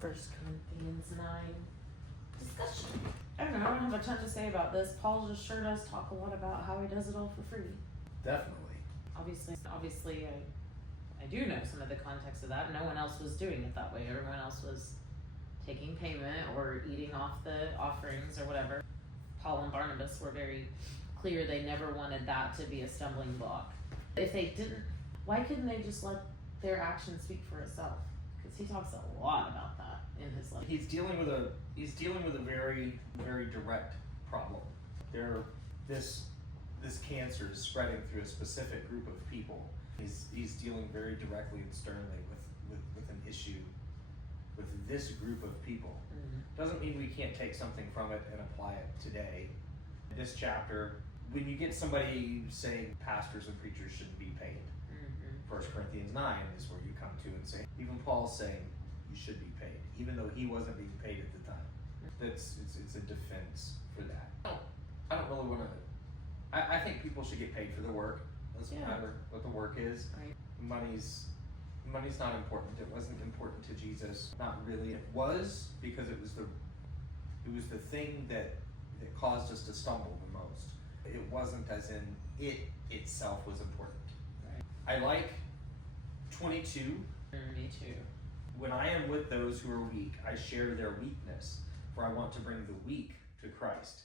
First Corinthians 9 discussion. I don't know, I don't have a ton to say about this. Paul just sure does talk a lot about how he does it all for free. Definitely. Obviously, I do know some of the context of that. No one else was doing it that way. Everyone else was taking payment or eating off the offerings or whatever. Paul and Barnabas were very clear they never wanted that to be a stumbling block. If they didn't, why couldn't they just let their actions speak for itself? Because he talks a lot about that in his life. He's dealing with a very, very direct problem. This cancer is spreading through a specific group of people. He's dealing very directly and sternly with an issue with this group of people. Mm-hmm. Doesn't mean we can't take something from it and apply it today. This chapter, when you get somebody saying pastors and preachers shouldn't be paid, 1 Corinthians 9 is where you come to and say, even Paul's saying you should be paid, even though he wasn't being paid at the time. It's a defense for that. I don't really want to. I think people should get paid for their work. Doesn't matter what the work is. Right. Money's not important. It wasn't important to Jesus. Not really. It was because it was the thing that caused us to stumble the most. It wasn't as in it itself was important. Right. I like 22. Me too. When I am with those who are weak, I share their weakness, for I want to bring the weak to Christ.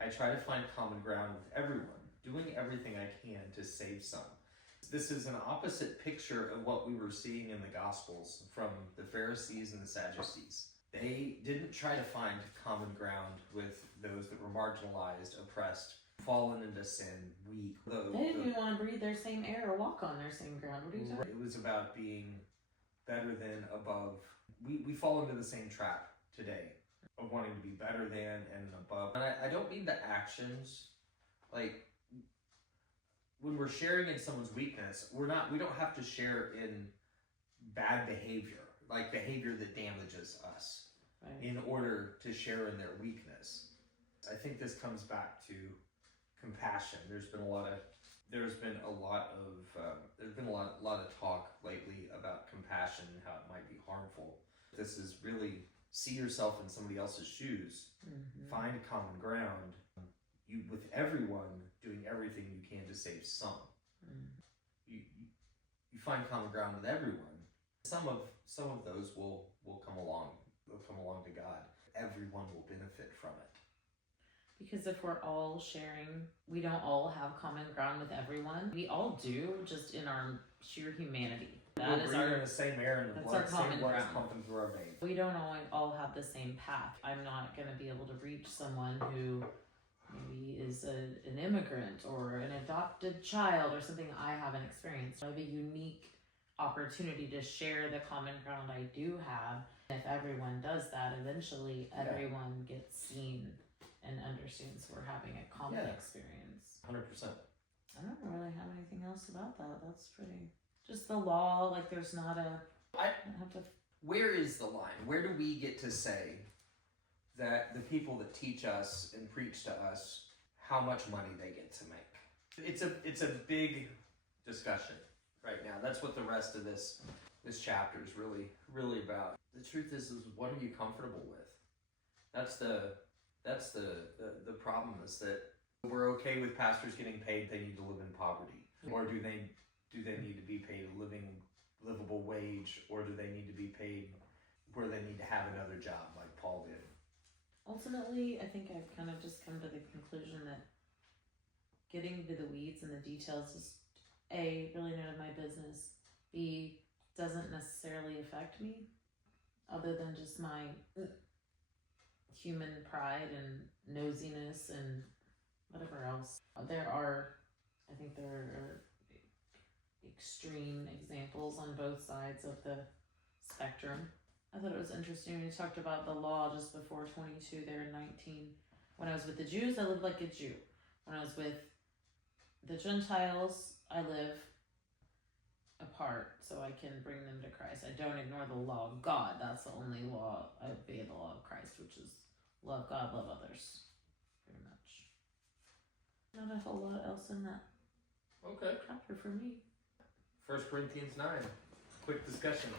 I try to find common ground with everyone, doing everything I can to save some. This is an opposite picture of what we were seeing in the Gospels from the Pharisees and the Sadducees. They didn't try to find common ground with those that were marginalized, oppressed, fallen into sin, weak. They didn't even want to breathe their same air or walk on their same ground. What are you talking about? It was about being better than, above. We fall into the same trap today of wanting to be better than and above. And I don't mean the actions. Like, when we're sharing in someone's weakness, we don't have to share in bad behavior, like behavior that damages us, right, in order to share in their weakness. I think this comes back to compassion. There's been a lot of talk lately about compassion and how it might be harmful. This is really see yourself in somebody else's shoes, find common ground. You with everyone doing everything you can to save some. You find common ground with everyone. Some of those will come along. They'll come along to God. Everyone will benefit from it. Because if we're all sharing, we don't all have common ground with everyone. We all do, just in our sheer humanity. We're breathing the same air and the blood, same blood is pumping through our veins. We don't all have the same path. I'm not going to be able to reach someone who maybe is an immigrant or an adopted child or something I haven't experienced. I have a unique opportunity to share the common ground I do have. If everyone does that, eventually everyone gets seen and understands we're having a common experience. 100%. I don't really have anything else about that. That's pretty. Just the law, like there's not a. Where is the line? Where do we get to say that the people that teach us and preach to us how much money they get to make? It's a big discussion right now. That's what the rest of this chapter is really about. The truth is what are you comfortable with? That's the problem, is that we're okay with pastors getting paid. They need to live in poverty, or do they need to be paid a livable wage, or do they need to be paid where they need to have another job like Paul did? Ultimately, I think I've kind of just come to the conclusion that getting into the weeds and the details is A, really none of my business. B, doesn't necessarily affect me, other than just my human pride and nosiness and whatever else. There are extreme examples on both sides of the spectrum. I thought it was interesting when you talked about the law just before 22 there in 19. When I was with the Jews, I lived like a Jew. When I was with the Gentiles, I live apart so I can bring them to Christ. I don't ignore the law of God. That's the only law. I obey the law of Christ, which is love God, love others. Very much. Not a whole lot else in that chapter for me. 1 Corinthians 9. Quick discussion.